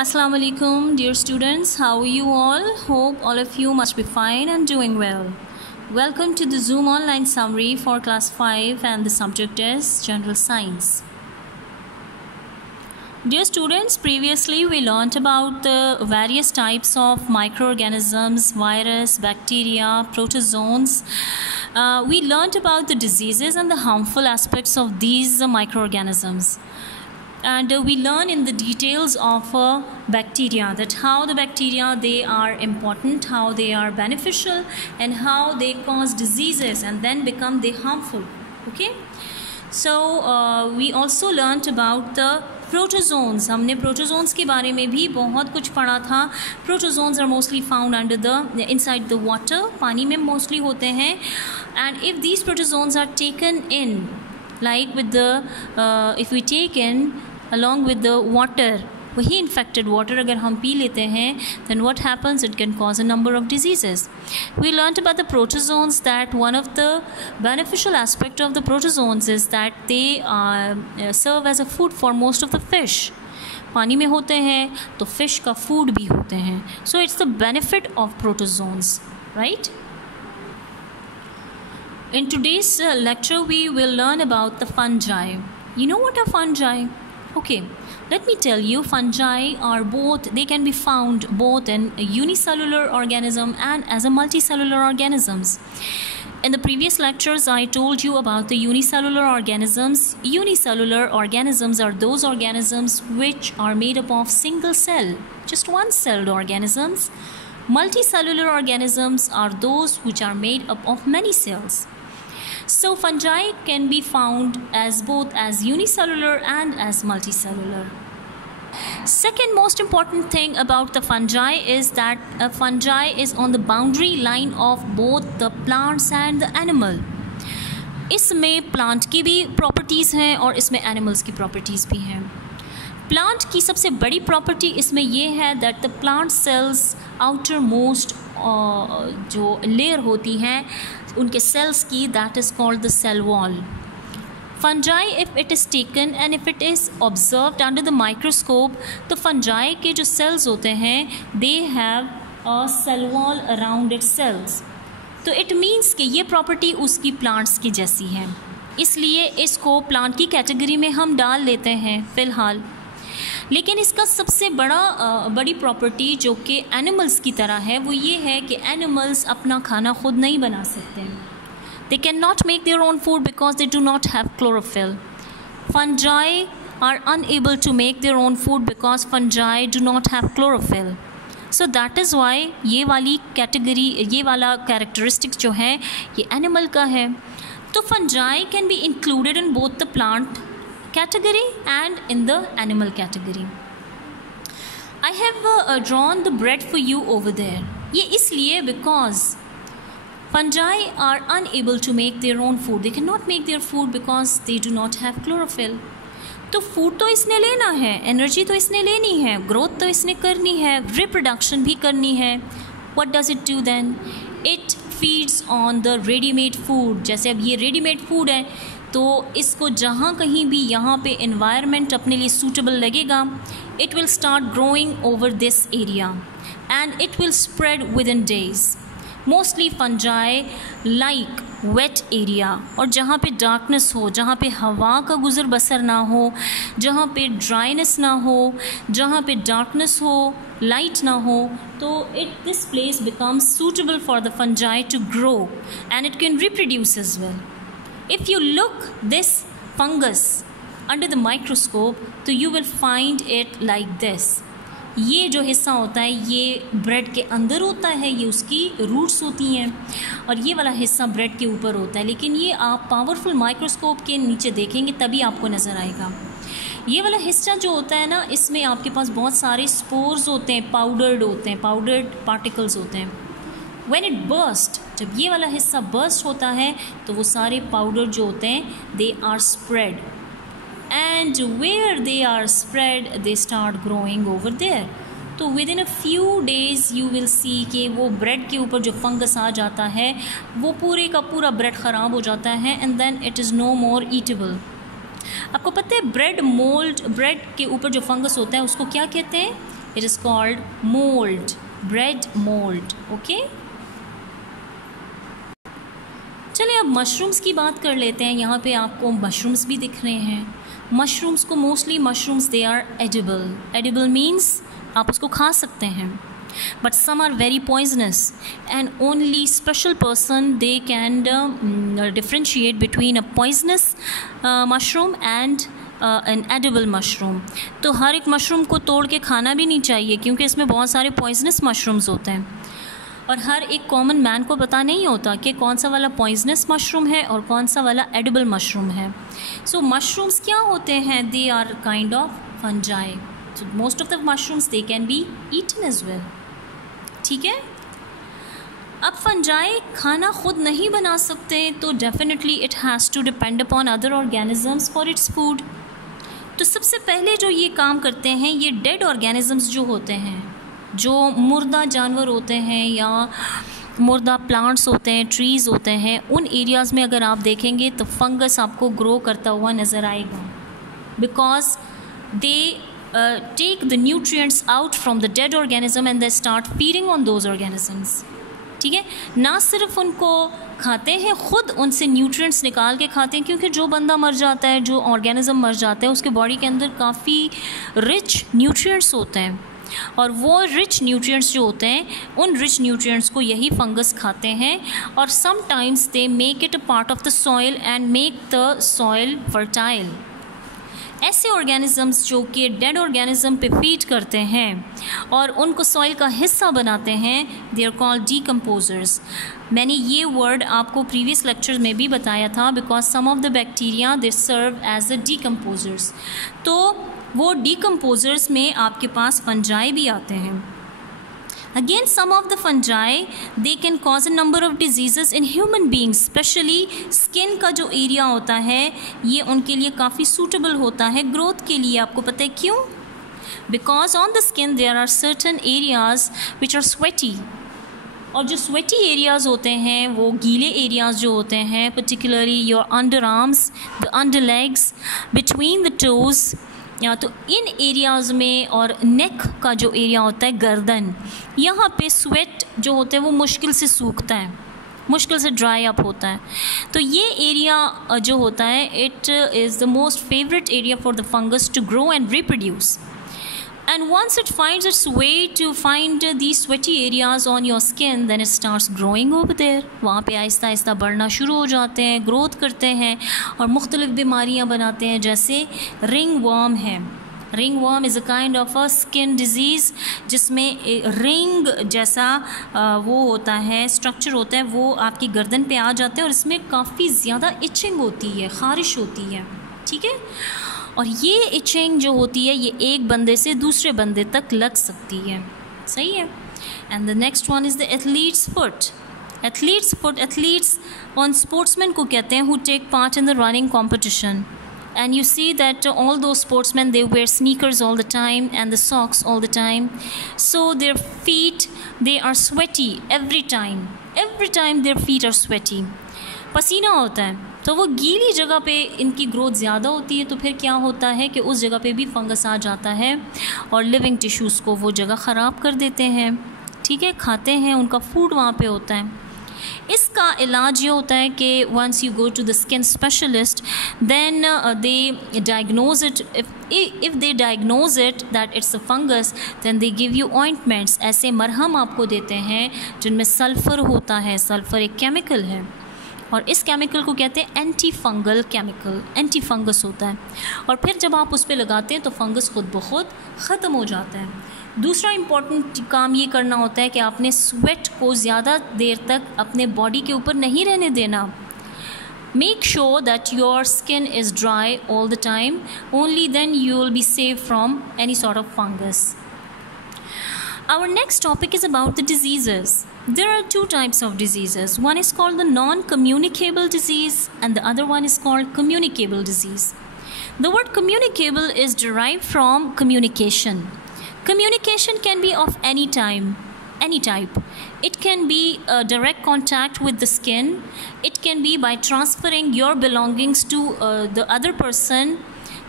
Assalamu alaikum, dear students. How are you all? Hope all of you must be fine and doing well. Welcome to the Zoom online summary for class 5 and the subject is General Science. Dear students, previously we learnt about the various types of microorganisms, virus, bacteria, protozoans. We learnt about the diseases and the harmful aspects of these microorganisms. And we learn in the details of bacteria, that how the bacteria, they are important, how they are beneficial, and how they cause diseases and then become they harmful. Okay, so we also learnt about the protozoans. हमने protozoans के बारे में भी बहुत कुछ पढ़ा था. Protozoans are mostly found under the inside the water, पानी में mostly होते हैं. And if these protozoans are taken in, like with the if we take in along with the water, वही infected water अगर हम पी लेते हैं, then what happens? It can cause a number of diseases. We learnt about the protozoans, that one of the beneficial aspect of the protozoans is that they serve as a food for most of the fish. पानी में होते हैं तो fish का food भी होते हैं. So it's the benefit of protozoans, right? In today's lecture we will learn about the fungi. You know what are fungi? Okay, let me tell you, fungi are both, they can be found both in a unicellular organism and as a multicellular organisms. In the previous lectures I told you about the unicellular organisms. Unicellular organisms are those organisms which are made up of single cell, just one celled organisms. Multicellular organisms are those which are made up of many cells. So fungi can be found as both as unicellular and as multicellular. Second most important thing about the fungi is that a fungi is on the boundary line of both the plants and the animal. इसमें plant की भी properties हैं और इसमें animals की properties भी हैं. Plant की सबसे बड़ी property इसमें ये है that the plant cells outermost जो layer होती हैं उनके cells की, that is called the cell wall. Fungi, if it is taken and if it is observed under the microscope, तो fungi के जो cells होते हैं they have a cell wall around its cells. तो it means कि ये property उसकी plants की जैसी है, इसलिए इसको plant की category में हम डाल लेते हैं फ़िलहाल. लेकिन इसका सबसे बड़ी प्रॉपर्टी जो कि एनिमल्स की तरह है वो ये है कि एनिमल्स अपना खाना खुद नहीं बना सकते. They can not make their own food because they do not have chlorophyll. Fungi are unable to make their own food because fungi do not have chlorophyll. So that is why ये वाली category, ये वाला characteristics जो है ये animal का है. तो fungi can be included in both the plant category and in the animal category. I have drawn the bread for you over there. ये इसलिए because fungi are unable to make their own food. They cannot make their food because they do not have chlorophyll. तो food तो इसने लेना है, energy तो इसने लेनी है, growth तो इसने करनी है, reproduction भी करनी है. What does it do then? It feeds on the ready-made food. जैसे अब ये ready-made food है तो इसको जहाँ कहीं भी यहाँ पे environment अपने लिए suitable लगेगा, it will start growing over this area and it will spread within days. Mostly fungi like wet area, और जहाँ पे darkness हो, जहाँ पे हवा का गुज़र बसर ना हो, जहाँ पे dryness ना हो, जहाँ पे darkness हो, light ना हो, तो this place becomes suitable for the fungi to grow and it can reproduce as well. If you look this fungus under the microscope, तो you will find it like this. ये जो हिस्सा होता है ये ब्रेड के अंदर होता है, ये उसकी रूट्स होती हैं, और ये वाला हिस्सा ब्रेड के ऊपर होता है. लेकिन ये आप पावरफुल माइक्रोस्कोप के नीचे देखेंगे तभी आपको नज़र आएगा. ये वाला हिस्सा जो होता है ना, इसमें आपके पास बहुत सारे स्पोर्स होते हैं, पाउडर्ड होते हैं, पाउडर्ड पार्टिकल्स होते हैं. When it burst, जब ये वाला हिस्सा burst होता है तो वो सारे पाउडर जो होते हैं they are spread, and where they are spread they start growing over there. तो within a few days you will see कि वो ब्रेड के ऊपर जो फंगस आ जाता है वो पूरे का पूरा ब्रेड ख़राब हो जाता है and then it is no more eatable. आपको पता है ब्रेड मोल्ड, ब्रेड के ऊपर जो फंगस होता है उसको क्या कहते हैं? It is called mold, bread mold. Okay. चलिए अब मशरूम्स की बात कर लेते हैं. यहाँ पे आपको मशरूम्स भी दिख रहे हैं. मशरूम्स को mostly mushrooms they are edible. Edible means आप उसको खा सकते हैं. But some are very poisonous, and only special person they can differentiate between a poisonous mushroom and an edible mushroom. तो हर एक मशरूम को तोड़ के खाना भी नहीं चाहिए क्योंकि इसमें बहुत सारे poisonous mushrooms होते हैं और हर एक कॉमन मैन को पता नहीं होता कि कौन सा वाला पॉइजनस मशरूम है और कौन सा वाला एडिबल मशरूम है. सो मशरूम्स क्या होते हैं? They are kind of fungi. So most of the mushrooms they can be eaten as well. ठीक है. अब फंजाई खाना खुद नहीं बना सकते तो definitely it has to depend upon other organisms for its food. तो सबसे पहले जो ये काम करते हैं, ये डेड ऑर्गेनिजम्स जो होते हैं, जो मुर्दा जानवर होते हैं या मुर्दा प्लांट्स होते हैं, ट्रीज़ होते हैं, उन एरियाज़ में अगर आप देखेंगे तो फंगस आपको ग्रो करता हुआ नज़र आएगा. Because they take the nutrients out from the dead organism and they start feeding on those organisms. ठीक है. ना सिर्फ उनको खाते हैं, ख़ुद उनसे न्यूट्रिएंट्स निकाल के खाते हैं क्योंकि जो बंदा मर जाता है, जो ऑर्गेनिज्म मर जाता है, उसके बॉडी के अंदर काफ़ी रिच न्यूट्रिएंट्स होते हैं और वो रिच न्यूट्रिएंट्स जो होते हैं, उन रिच न्यूट्रिएंट्स को यही फंगस खाते हैं और sometimes they make it a part of the soil and make the soil fertile. ऐसे ऑर्गेनिजम्स जो कि डेड ऑर्गेनिज्म पे फीड करते हैं और उनको सॉइल का हिस्सा बनाते हैं, दे आर कॉल्ड डीकम्पोजर्स. मैंने ये वर्ड आपको प्रीवियस लेक्चर में भी बताया था. Because some of the bacteria they serve as a decomposers. तो वो डीकम्पोजर्स में आपके पास फंजाई भी आते हैं. Again, some of the fungi, they can cause a number of diseases in human beings. Especially skin का जो एरिया होता है, ये उनके लिए काफ़ी suitable होता है ग्रोथ के लिए. आपको पता है क्यों? Because on the skin there are certain areas which are sweaty. और जो sweaty areas होते हैं, वो गीले areas जो होते हैं, particularly your underarms, the underlegs, between the toes, या तो इन एरियाज़ में और नेक का जो एरिया होता है, गर्दन, यहाँ पे स्वेट जो होते हैं वो मुश्किल से सूखता है, मुश्किल से ड्राई अप होता है. तो ये एरिया जो होता है, it is the most favourite area for the fungus to grow and reproduce. And once it finds its way to find these sweaty areas on your skin, then it starts growing over there. वहाँ पे आहिस्ता आहिस्ता बढ़ना शुरू हो जाते हैं, growth करते हैं और मुख्तलिफ बीमारियाँ बनाते हैं. जैसे रिंग वर्म है. Ring worm is a kind of a skin disease जिसमें रिंग जैसा वो होता है, स्ट्रक्चर होता है, वो आपकी गर्दन पे आ जाते हैं और इसमें काफ़ी ज़्यादा इचिंग होती है, ख़ारिश होती है. ठीक है. और ये इचिंग जो होती है, ये एक बंदे से दूसरे बंदे तक लग सकती है. सही है. And the next one is the athlete's foot. Athlete's foot, athlete's on sportsman को कहते हैं who take part in the running competition. And you see that all those sportsmen, they wear sneakers all the time and the socks all the time. So their feet, they are sweaty every time. Every time their feet are sweaty. पसीना होता है तो वो गीली जगह पे इनकी growth ज़्यादा होती है. तो फिर क्या होता है कि उस जगह पे भी फंगस आ जाता है और लिविंग टिश्यूज़ को वो जगह ख़राब कर देते हैं. ठीक है. खाते हैं, उनका फूड वहाँ पे होता है. इसका इलाज ये होता है कि once you go to the skin specialist, then they diagnose it. If they diagnose it that it's a fungus, then they give you ointments. ऐसे मरहम आपको देते हैं जिनमें सल्फ़र होता है. सल्फ़र एक केमिकल है और इस केमिकल को कहते हैं anti fungal chemical. Anti fungus होता है और फिर जब आप उस पर लगाते हैं तो फंगस खुद ब खुद ख़त्म हो जाता है. दूसरा इम्पॉर्टेंट काम ये करना होता है कि आपने स्वेट को ज़्यादा देर तक अपने बॉडी के ऊपर नहीं रहने देना. Make sure that your skin is dry all the time. Only then you will be save from any sort of fungus. Our next topic is about the diseases. There are two types of diseases. One is called the non-communicable disease and the other one is called communicable disease. The word communicable is derived from communication. Communication can be of any type. It can be a direct contact with the skin. It can be by transferring your belongings to the other person.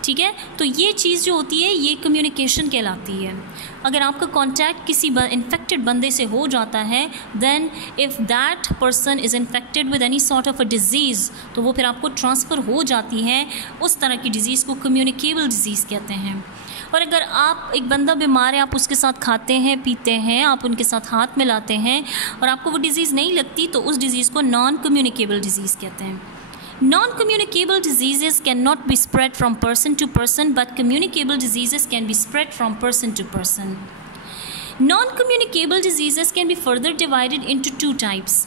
ठीक है। तो ये चीज़ जो होती है ये communication कहलाती है। अगर आपका कांटेक्ट किसी इन्फेक्टेड बंदे से हो जाता है, then if that person is infected with any sort of a disease, तो वो फिर आपको ट्रांसफ़र हो जाती है। उस तरह की डिज़ीज़ को कम्युनिकेबल डिज़ीज़ कहते हैं। और अगर आप एक बंदा बीमार है, आप उसके साथ खाते हैं पीते हैं, आप उनके साथ हाथ मिलाते हैं और आपको वो डिज़ीज़ नहीं लगती, तो उस डिज़ीज़ को नॉन कम्युनिकेबल डिज़ीज़ कहते हैं। Non-communicable diseases cannot be spread from person to person, but communicable diseases can be spread from person to person. Non-communicable diseases can be further divided into two types.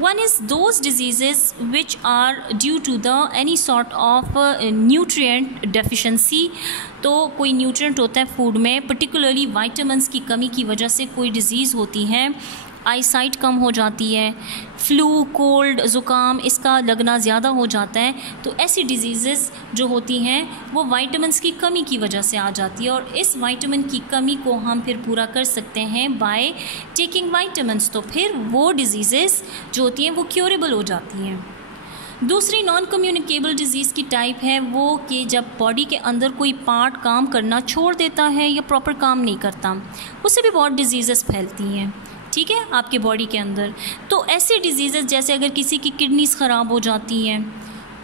One is those diseases which are due to the any sort of nutrient deficiency. तो कोई nutrient होता है food में, particularly vitamins की कमी की वजह से कोई डिज़ीज़ होती है, आईसाइट कम हो जाती है, फ्लू, कोल्ड, ज़ुकाम इसका लगना ज़्यादा हो जाता है। तो ऐसी डिजीज़ेस जो होती हैं वो वाइटामिन्स की कमी की वजह से आ जाती है, और इस वाइटामिन की कमी को हम फिर पूरा कर सकते हैं बाय टेकिंग वाइटामिन्स। तो फिर वो डिजीज़ेस जो होती हैं वो क्योरेबल हो जाती हैं। दूसरी नॉन कम्युनिकेबल डिज़ीज़ की टाइप है वो कि जब बॉडी के अंदर कोई पार्ट काम करना छोड़ देता है या प्रॉपर काम नहीं करता, उससे भी बहुत डिजीज़ेस फैलती हैं, ठीक है, आपके बॉडी के अंदर। तो ऐसे डिजीज़ेस जैसे अगर किसी की किडनीज़ ख़राब हो जाती हैं,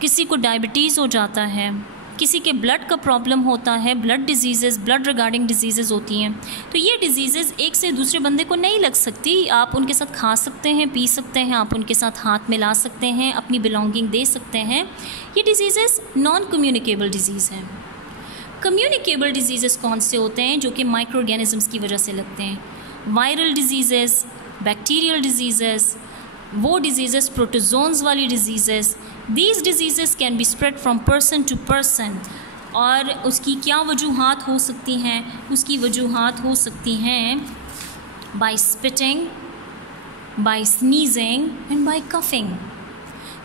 किसी को डायबिटीज़ हो जाता है, किसी के ब्लड का प्रॉब्लम होता है, blood diseases, blood regarding diseases होती हैं, तो ये डिजीज़ेस एक से दूसरे बंदे को नहीं लग सकती। आप उनके साथ खा सकते हैं, पी सकते हैं, आप उनके साथ हाथ मिला सकते हैं, अपनी बिलोंगिंग दे सकते हैं। ये डिजीज़ेस नॉन कम्युनिकेबल डिजीज़ हैं। कम्युनिकेबल डिजीज़ेस कौन से होते हैं? जो कि माइक्रो ऑर्गेनिजम्स की वजह से लगते हैं। वायरल डिजीज़ेस, बैक्टीरियल डिजीज़ेस, वो डिजीज़ेस प्रोटोजोन्स वाली diseases, these diseases can be spread from person to person. और उसकी क्या वजूहात हो सकती हैं? उसकी वजूहात हो सकती हैं by spitting, by sneezing and by coughing.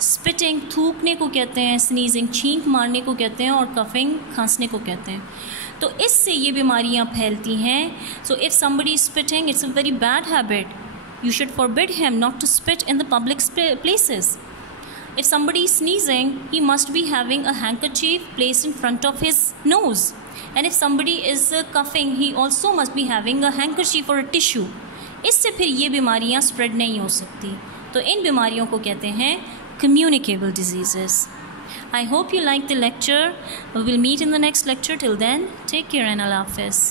Spitting थूकने को कहते हैं, स्नीजिंग छींक मारने को कहते हैं, और कफिंग खांसने को कहते हैं। तो इससे ये बीमारियां फैलती हैं। So if somebody is spitting, it's a very bad habit. You should forbid him not to spit in the public places. If somebody is sneezing, he must be having a handkerchief placed in front of his nose. And if somebody is coughing, he also must be having a handkerchief or a tissue. इससे फिर ये बीमारियां spread नहीं हो सकती। तो इन बीमारियों को कहते हैं communicable diseases. I hope you liked the lecture. We will meet in the next lecture. Till then, take care and Allah Hafiz.